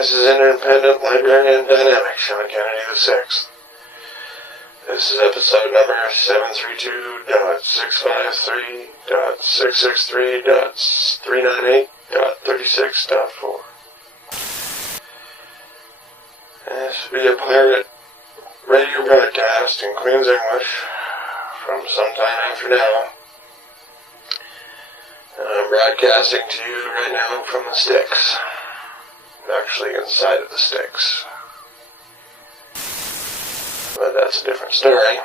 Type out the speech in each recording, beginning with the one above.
This is Independent Librarian Dynamic, Sean Kennedy VI. This is episode number 732.653.663.398.36.4. This will be a pirate radio broadcast in Queen's English from sometime after now. And I'm broadcasting to you right now from the sticks. I'm actually inside of the sticks. But that's a different story.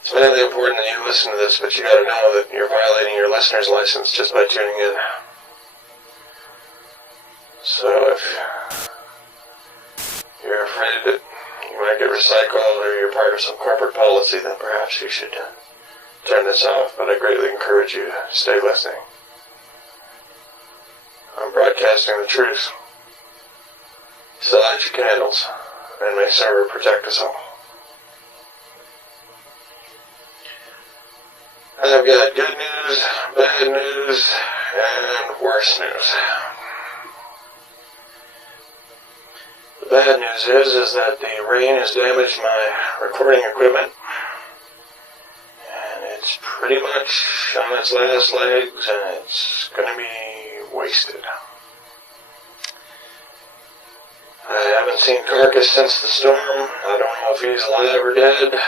It's vitally important that you listen to this, but you gotta know that you're violating your listener's license just by tuning in. So if you're afraid that you might get recycled or you're part of some corporate policy, then perhaps you should turn this off, but I greatly encourage you to stay listening. I'm broadcasting the truth. So light your candles, and may server protect us all. I've got good news, bad news, and worse news. The bad news is that the rain has damaged my recording equipment, and it's pretty much on its last legs, and it's going to be wasted. I haven't seen Carcass since the storm. I don't know if he's alive or dead.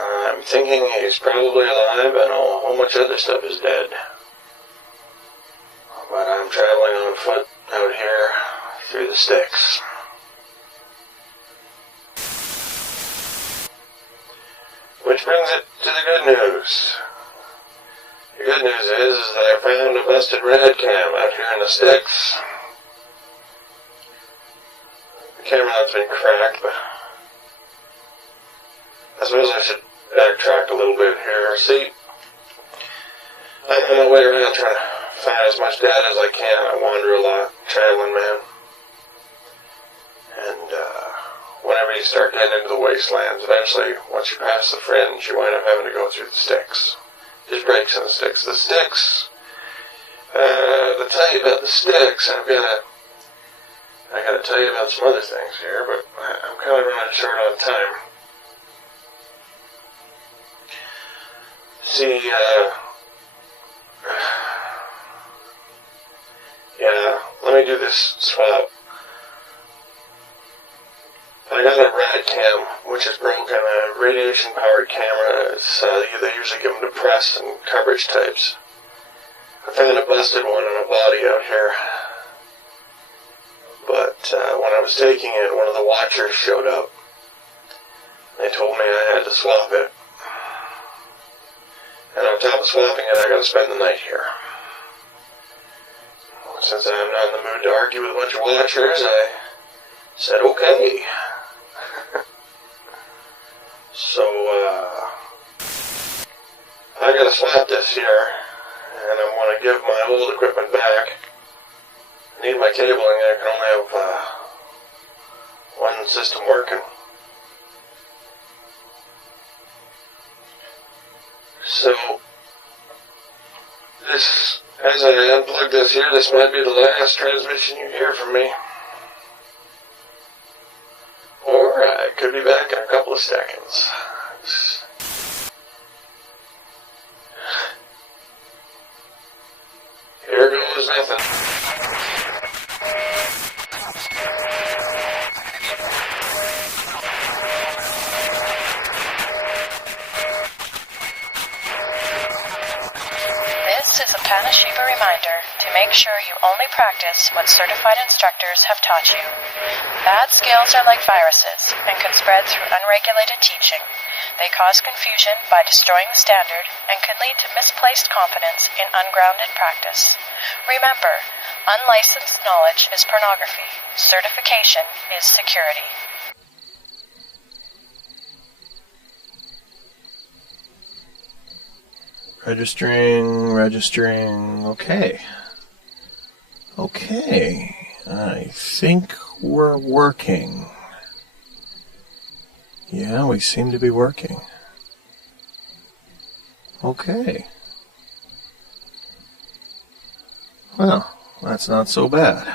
I'm thinking he's probably alive, and a whole bunch of other stuff is dead. But I'm traveling on foot out here through the sticks. Which brings it to the good news. The good news is that I found a busted rad cam out here in the sticks. The camera's been cracked, but I suppose I should backtrack a little bit here. See, I'm on my way around trying to find as much data as I can. I wander a lot, traveling man. And whenever you start getting into the wastelands, eventually, once you pass the fringe, you wind up having to go through the sticks. There's breaks in the sticks. The sticks, to tell you about the sticks, I gotta tell you about some other things here, but I'm kind of running short on time. See, let me do this swap. I got a rad cam, which is broken, a radiation-powered camera. They usually give them to press and coverage types. I found a busted one in a body out here. But when I was taking it, one of the watchers showed up. They told me I had to swap it. And on top of swapping it, I got to spend the night here. Since I'm not in the mood to argue with a bunch of watchers, I said okay. So, I got to swap this here, and I want to give my old equipment back. I need my cabling, I can only have one system working. So, this, as I unplug this here, this might be the last transmission you hear from me. Or I could be back in a couple of seconds. Here goes nothing. This is a Panashiba reminder to make sure you only practice what certified instructors have taught you. Bad skills are like viruses and can spread through unregulated teaching. They cause confusion by destroying the standard and can lead to misplaced confidence in ungrounded practice. Remember, unlicensed knowledge is pornography. Certification is security. Registering, okay. Okay, I think we're working. Yeah, we seem to be working. Okay. Well, that's not so bad.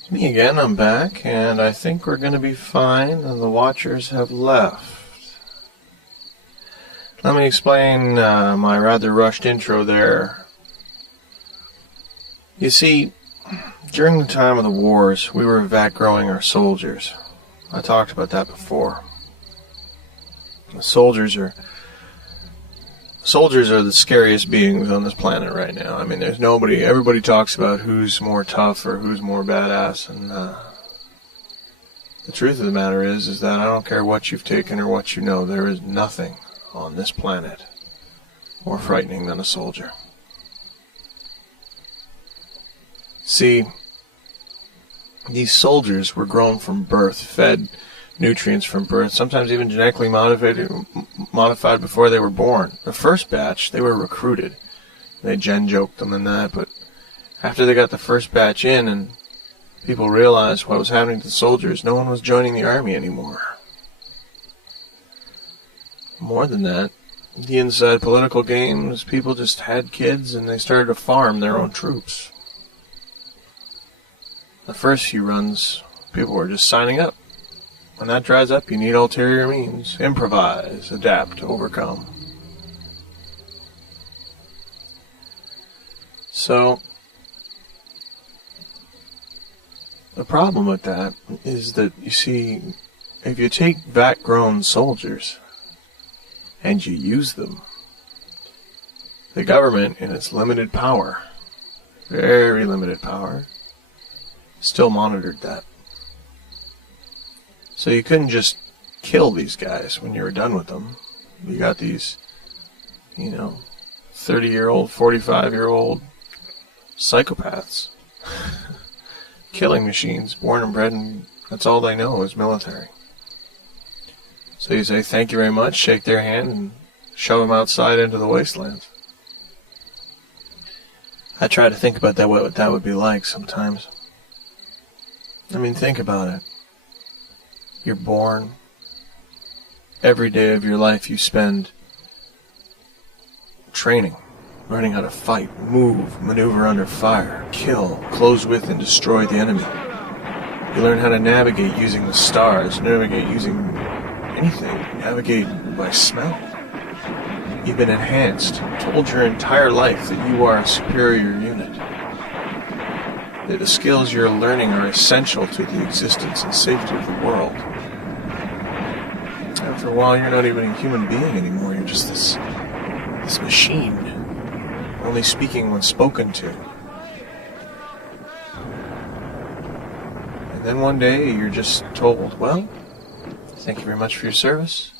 It's me again, I'm back, and I think we're going to be fine, and the Watchers have left. Let me explain my rather rushed intro there. You see, during the time of the wars, we were vat-growing our soldiers. I talked about that before. The soldiers are the scariest beings on this planet right now. I mean, there's nobody, everybody talks about who's more tough or who's more badass, and the truth of the matter is that I don't care what you've taken or what you know, there is nothing on this planet more frightening than a soldier. See, these soldiers were grown from birth, fed nutrients from birth, sometimes even genetically modified before they were born. The first batch, they were recruited. They gen-joked them and that, but after they got the first batch in and people realized what was happening to the soldiers, no one was joining the army anymore. More than that, the inside political games, people just had kids and they started to farm their own troops. The first few runs, people were just signing up. When that dries up, you need ulterior means. Improvise, adapt, overcome. So, the problem with that is that, you see, if you take vat-grown soldiers and you use them, the government, in its limited power, very limited power, still monitored that. So you couldn't just kill these guys when you were done with them. You got these, 30-year-old, 45-year-old psychopaths. Killing machines, born and bred, and that's all they know is military. So you say, thank you very much, shake their hand, and shove them outside into the wastelands. I try to think about that, what that would be like sometimes. I mean, think about it. You're born. Every day of your life you spend training, learning how to fight, move, maneuver under fire, kill, close with and destroy the enemy. You learn how to navigate using the stars, navigate using anything, navigate by smell. You've been enhanced, told your entire life that you are a superior unit. That the skills you're learning are essential to the existence and safety of the world. After a while, you're not even a human being anymore. You're just this machine, only speaking when spoken to. And then one day, you're just told, well, thank you very much for your service.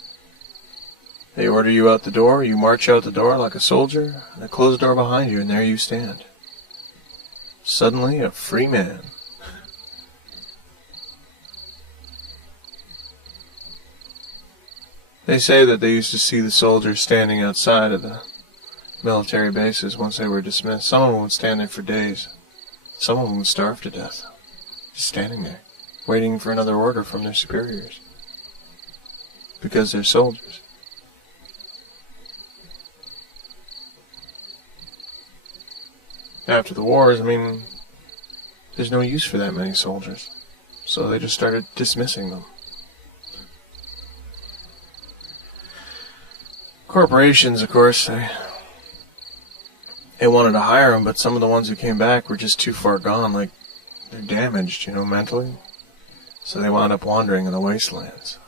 They order you out the door, you march out the door like a soldier, and they close the door behind you, and there you stand. Suddenly a free man. They say that they used to see the soldiers standing outside of the military bases once they were dismissed. Some of them would stand there for days. Some of them would starve to death. Just standing there, waiting for another order from their superiors. Because they're soldiers. After the wars, there's no use for that many soldiers. So they just started dismissing them. Corporations, of course, they wanted to hire them, but some of the ones who came back were just too far gone, like they're damaged, mentally. So they wound up wandering in the wastelands.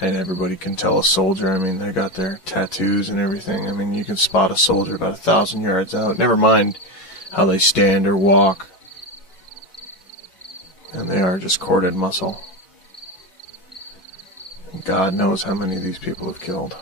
And everybody can tell a soldier, they got their tattoos and everything. You can spot a soldier about 1,000 yards out. Never mind how they stand or walk. And they are just corded muscle. And God knows how many of these people have killed.